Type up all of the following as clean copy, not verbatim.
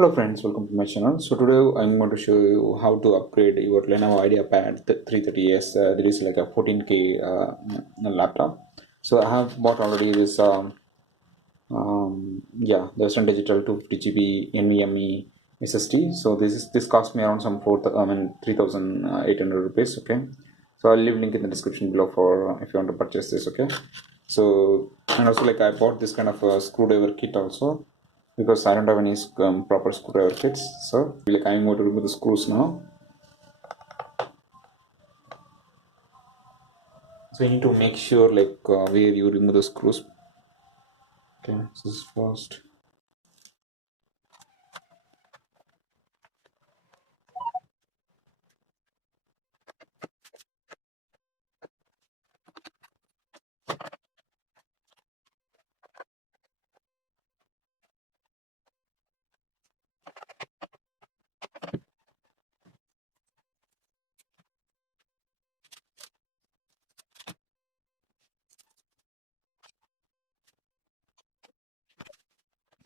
Hello friends, welcome to my channel. So today I'm going to show you how to upgrade your Lenovo IdeaPad 330S. That is like a 14K laptop. So I have bought already this the Western Digital 250 GB NVMe SSD. So this cost me around some 3,800 rupees. Okay, so I'll leave link in the description below for if you want to purchase this. Okay, so and also like I bought this kind of a screwdriver kit also because I don't have any proper screwdriver kits. So like I'm going to remove the screws now. So you need to make sure like where you remove the screws. Okay, this is first.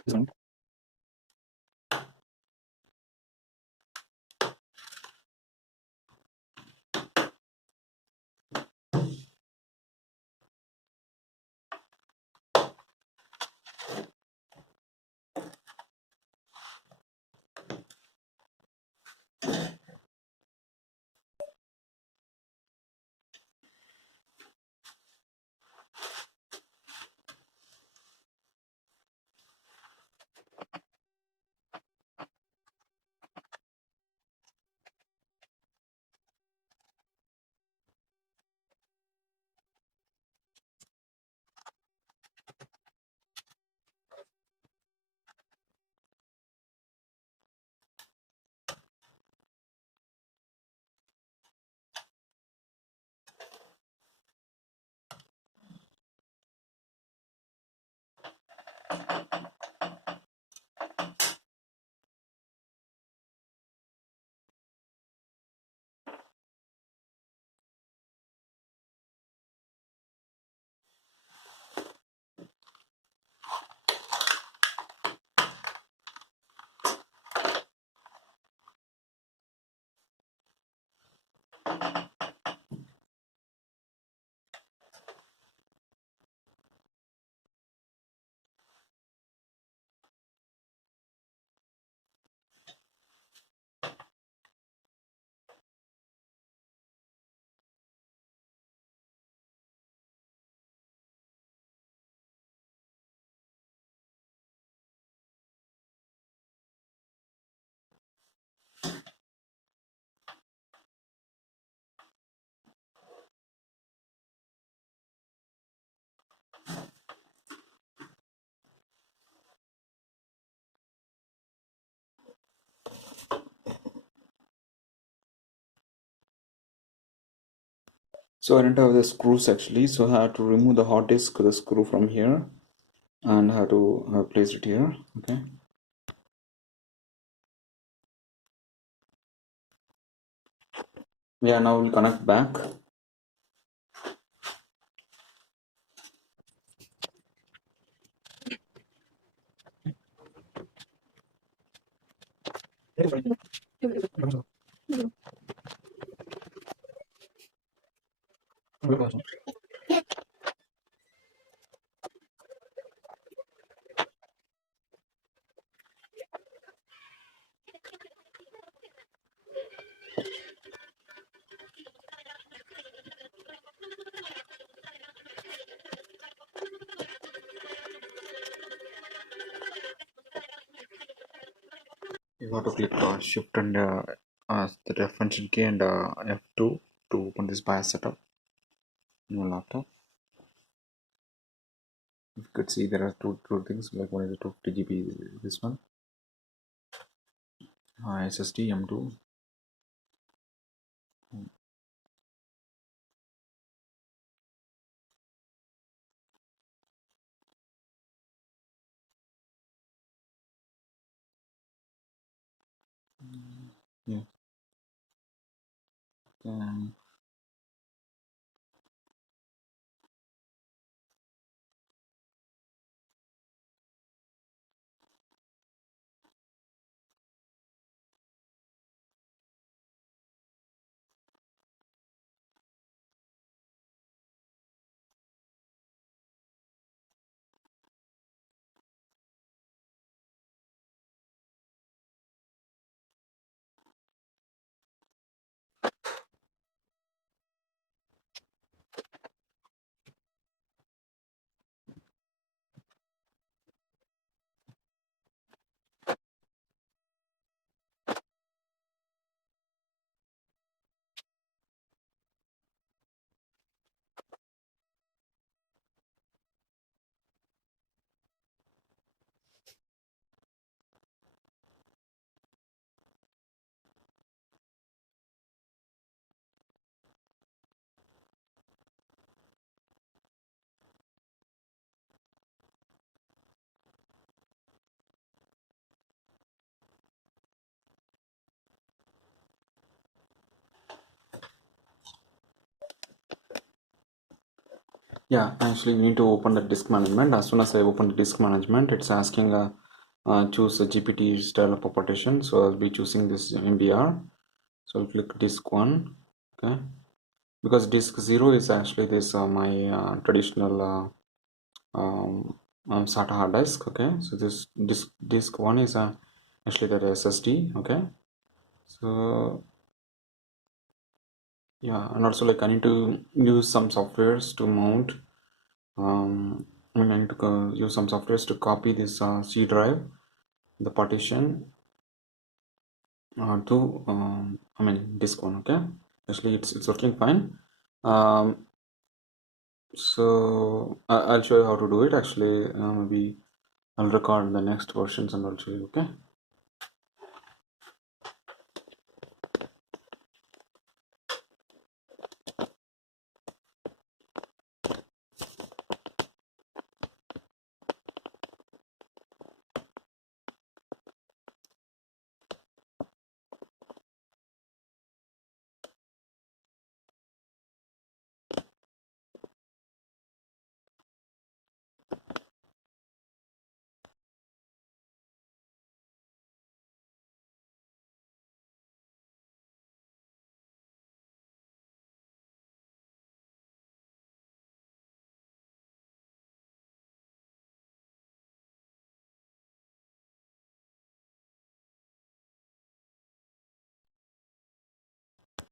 This one. So I don't have the screws actually, so I have to remove the hard disk, the screw from here, and have to place it here. Okay. Yeah, now we'll connect back. You have to click Shift and the reference key and F2 to open this BIOS setup in your laptop. You could see there are two things, like one is a 250 GB, this one, SSD M2. Yeah. Um, Yeah, actually you need to open the disk management. As soon as I open the disk management, it's asking choose a GPT style of partition. So I'll be choosing this MBR. So I'll click disk 1. Okay, because disk 0 is actually this my traditional SATA hard disk. Okay, so this disk 1 is actually the SSD. Okay, so yeah, and also like I need to use some softwares to mount. I need to use some softwares to copy this C drive, the partition to disk one. Okay, actually it's working fine. So I'll show you how to do it. Actually, maybe I'll record the next versions and I'll show you. Okay.